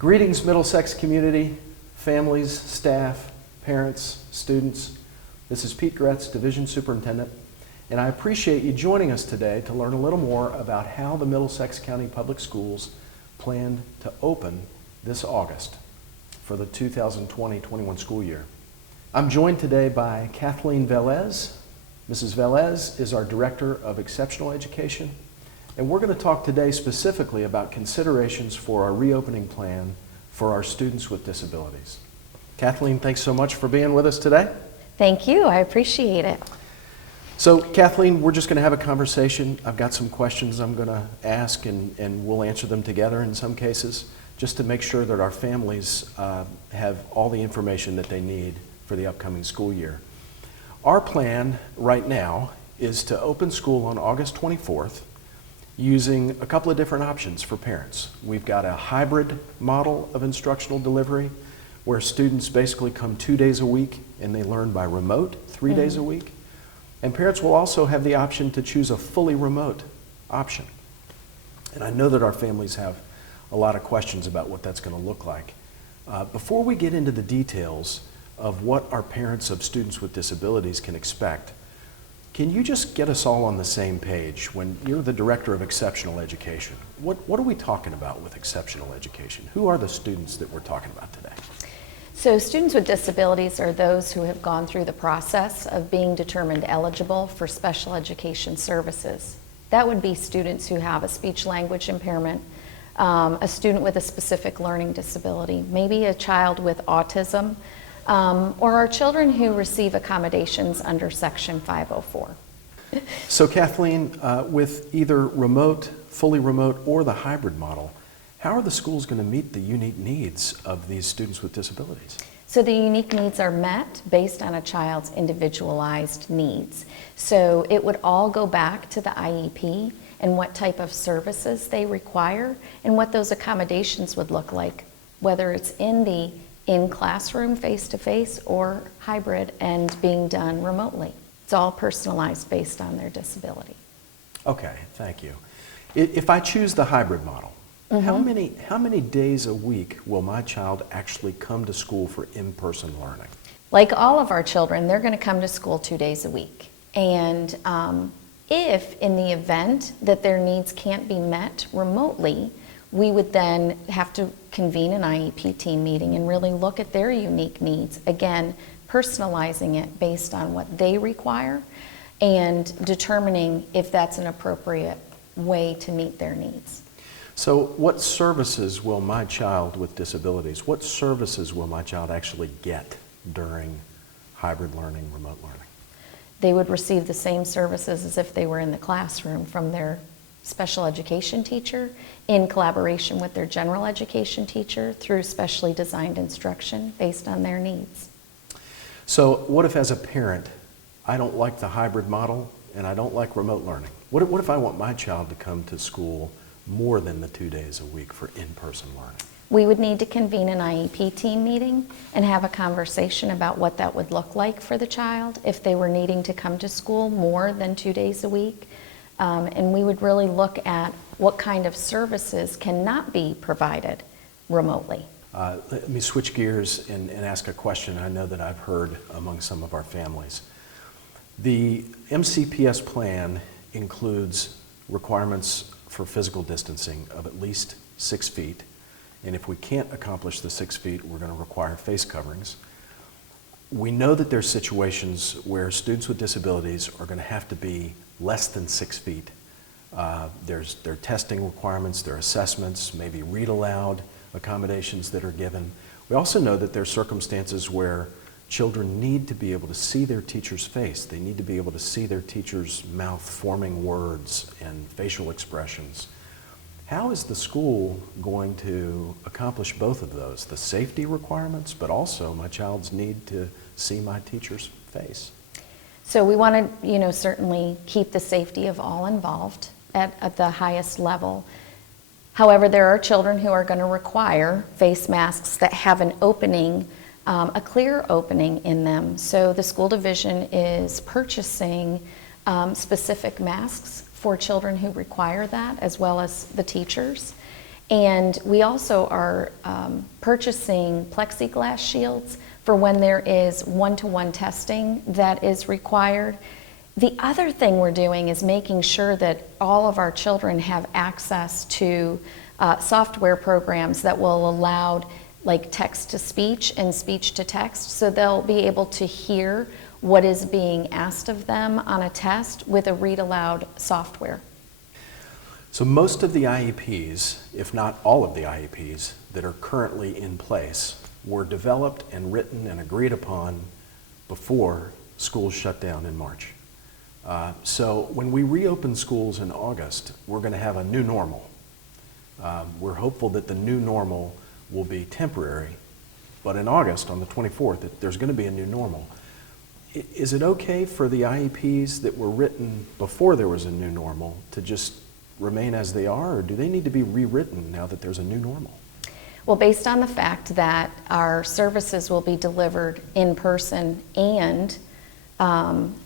Greetings, Middlesex community, families, staff, parents, students. This is Pete Gretz, Division Superintendent, and I appreciate you joining us today to learn a little more about how the Middlesex County Public Schools plan to open this August for the 2020-21 school year. I'm joined today by Kathleen Velez. Mrs. Velez is our Director of Exceptional Education, and we're going to talk today specifically about considerations for our reopening plan for our students with disabilities. Kathleen, thanks so much for being with us today. Thank you, I appreciate it. So Kathleen, we're just going to have a conversation. I've got some questions I'm going to ask and we'll answer them together in some cases, just to make sure that our families have all the information that they need for the upcoming school year. Our plan right now is to open school on August 24th using a couple of different options for parents. We've got a hybrid model of instructional delivery where students basically come 2 days a week and they learn by remote 3 days a week. And parents will also have the option to choose a fully remote option. And I know that our families have a lot of questions about what that's going to look like. Before we get into the details of what our parents of students with disabilities can expect, can you just get us all on the same page? When you're the Director of Exceptional Education, what are we talking about with exceptional education? Who are the students that we're talking about today? So students with disabilities are those who have gone through the process of being determined eligible for special education services. That would be students who have a speech-language impairment, a student with a specific learning disability, maybe a child with autism, or our children who receive accommodations under Section 504. So Kathleen, with either remote, fully remote, or the hybrid model, how are the schools going to meet the unique needs of these students with disabilities? So the unique needs are met based on a child's individualized needs. So it would all go back to the IEP and what type of services they require and what those accommodations would look like, whether it's in classroom face-to-face or hybrid and being done remotely. It's all personalized based on their disability. Okay, thank you. If I choose the hybrid model, how many days a week will my child actually come to school for in-person learning? Like all of our children, they're going to come to school 2 days a week. And if in the event that their needs can't be met remotely, we would then have to convene an IEP team meeting and really look at their unique needs. Again, personalizing it based on what they require and determining if that's an appropriate way to meet their needs. So what services will my child with disabilities, what services will my child actually get during hybrid learning, remote learning? They would receive the same services as if they were in the classroom from their special education teacher in collaboration with their general education teacher through specially designed instruction based on their needs. So what if as a parent, I don't like the hybrid model and I don't like remote learning? What if I want my child to come to school more than the 2 days a week for in-person learning? We would need to convene an IEP team meeting and have a conversation about what that would look like for the child if they were needing to come to school more than 2 days a week. And we would really look at what kind of services cannot be provided remotely. Let me switch gears and ask a question I know that I've heard among some of our families. The MCPS plan includes requirements for physical distancing of at least 6 feet. And if we can't accomplish the 6 feet, we're going to require face coverings. We know that there's situations where students with disabilities are going to have to be less than 6 feet. There are testing requirements, there are assessments, maybe read aloud accommodations that are given. We also know that there are circumstances where children need to be able to see their teacher's face. They need to be able to see their teacher's mouth forming words and facial expressions. How is the school going to accomplish both of those? The safety requirements, but also my child's need to see my teacher's face. So we want to, certainly keep the safety of all involved at the highest level. However, there are children who are going to require face masks that have an opening, a clear opening in them. So the school division is purchasing specific masks for children who require that, as well as the teachers. And we also are purchasing plexiglass shields for when there is one-to-one testing that is required. The other thing we're doing is making sure that all of our children have access to software programs that will allow like text-to-speech and speech-to-text, so they'll be able to hear what is being asked of them on a test with a read-aloud software. So most of the IEPs, if not all of the IEPs that are currently in place, were developed and written and agreed upon before schools shut down in March. So when we reopen schools in August, we're going to have a new normal. We're hopeful that the new normal will be temporary, but in August, on the 24th, there's going to be a new normal. Is it okay for the IEPs that were written before there was a new normal to just remain as they are, or do they need to be rewritten now that there's a new normal? Well, based on the fact that our services will be delivered in person and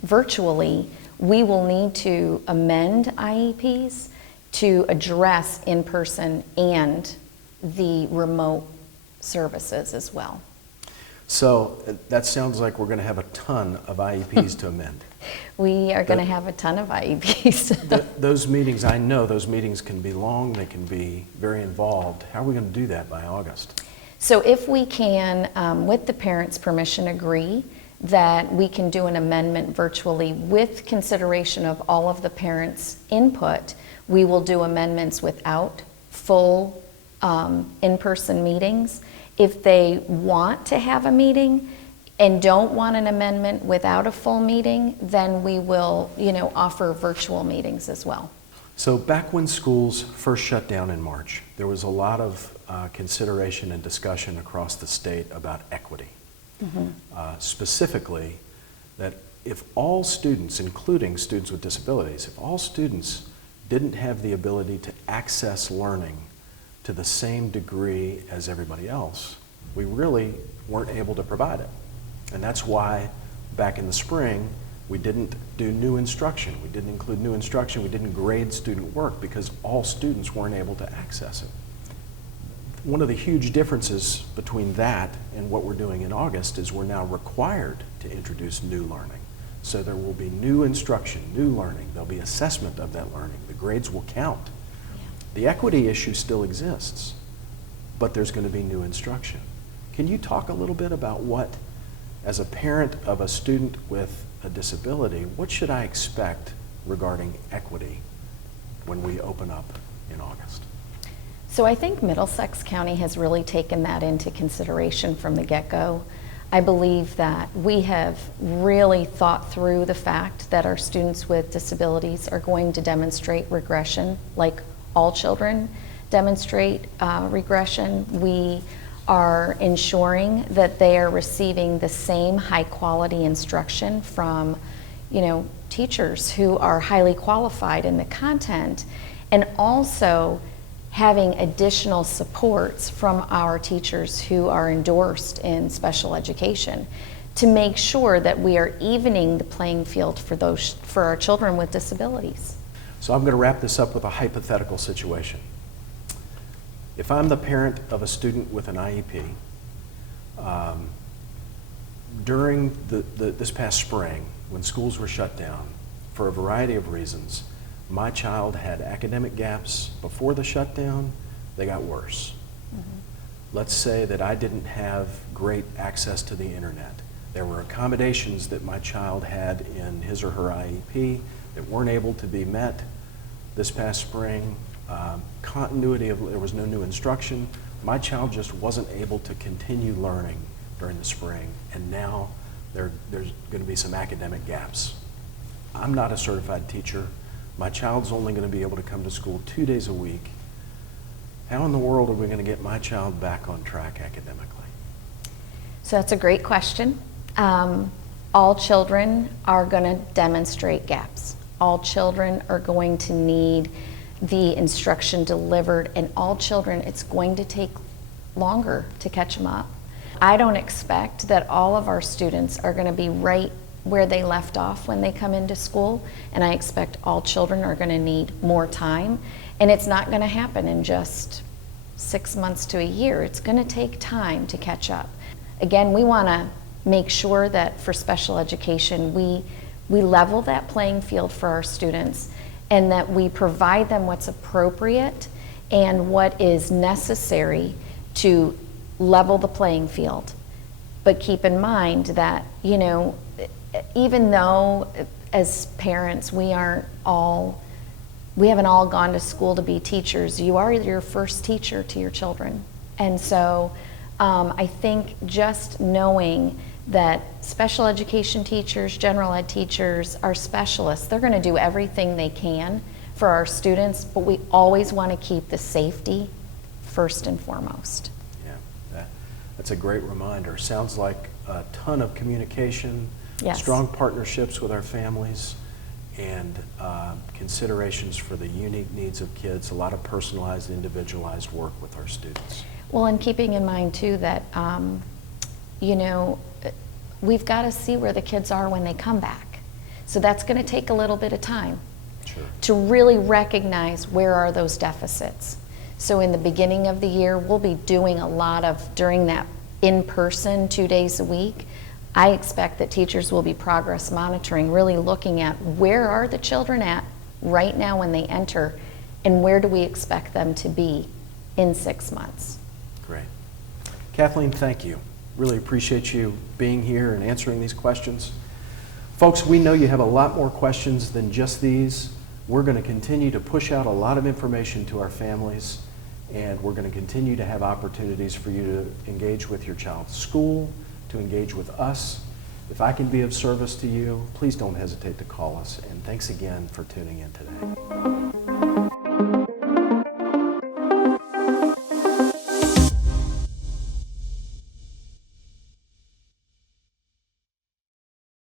virtually, we will need to amend IEPs to address in-person and the remote services as well. So that sounds like we're going to have a ton of IEPs to amend. We are going to have a ton of IEPs. Those meetings, I know those meetings can be long, they can be very involved. How are we going to do that by August? So if we can, with the parents' permission, agree that we can do an amendment virtually with consideration of all of the parents' input, we will do amendments without full in-person meetings. If they want to have a meeting and don't want an amendment without a full meeting, then we will, offer virtual meetings as well. So back when schools first shut down in March, there was a lot of consideration and discussion across the state about equity. Specifically, that if all students, including students with disabilities, if all students didn't have the ability to access learning to the same degree as everybody else, we really weren't able to provide it. And that's why back in the spring, we didn't do new instruction. We didn't include new instruction. We didn't grade student work because all students weren't able to access it. One of the huge differences between that and what we're doing in August is we're now required to introduce new learning. So there will be new instruction, new learning. There'll be assessment of that learning. The grades will count. The equity issue still exists, but there's going to be new instruction. Can you talk a little bit about what, as a parent of a student with a disability, what should I expect regarding equity when we open up in August? So I think Middlesex County has really taken that into consideration from the get-go. I believe that we have really thought through the fact that our students with disabilities are going to demonstrate regression like all children demonstrate regression. We are ensuring that they are receiving the same high-quality instruction from, teachers who are highly qualified in the content, and also having additional supports from our teachers who are endorsed in special education to make sure that we are evening the playing field for our children with disabilities. So I'm going to wrap this up with a hypothetical situation. If I'm the parent of a student with an IEP, during this past spring, when schools were shut down, for a variety of reasons, my child had academic gaps before the shutdown, they got worse. Let's say that I didn't have great access to the internet. There were accommodations that my child had in his or her IEP that weren't able to be met this past spring. There was no new instruction. My child just wasn't able to continue learning during the spring, and now there's going to be some academic gaps. I'm not a certified teacher. My child's only going to be able to come to school 2 days a week. How in the world are we going to get my child back on track academically? So that's a great question. All children are going to demonstrate gaps. All children are going to need the instruction delivered, and all children, it's going to take longer to catch them up. I don't expect that all of our students are going to be right where they left off when they come into school, and I expect all children are going to need more time, and it's not going to happen in just 6 months to a year. It's going to take time to catch up. Again, we want to make sure that for special education, we level that playing field for our students, and that we provide them what's appropriate and what is necessary to level the playing field. But keep in mind that, you know, even though as parents we haven't all gone to school to be teachers, you are your first teacher to your children. And so I think just knowing that special education teachers, general ed teachers are specialists. They're going to do everything they can for our students, but we always want to keep the safety first and foremost. Yeah, that's a great reminder. Sounds like a ton of communication, Yes. strong partnerships with our families, and considerations for the unique needs of kids, a lot of personalized, individualized work with our students. Well, and keeping in mind too that, you know, we've got to see where the kids are when they come back. So that's going to take a little bit of time. Sure. To really recognize where are those deficits. So in the beginning of the year, we'll be doing a lot of, during that in-person 2 days a week, I expect that teachers will be progress monitoring, really looking at where are the children at right now when they enter, and where do we expect them to be in 6 months. Great. Kathleen, thank you. Really appreciate you being here and answering these questions. Folks, we know you have a lot more questions than just these. We're going to continue to push out a lot of information to our families, and we're going to continue to have opportunities for you to engage with your child's school, to engage with us. If I can be of service to you, please don't hesitate to call us. And thanks again for tuning in today.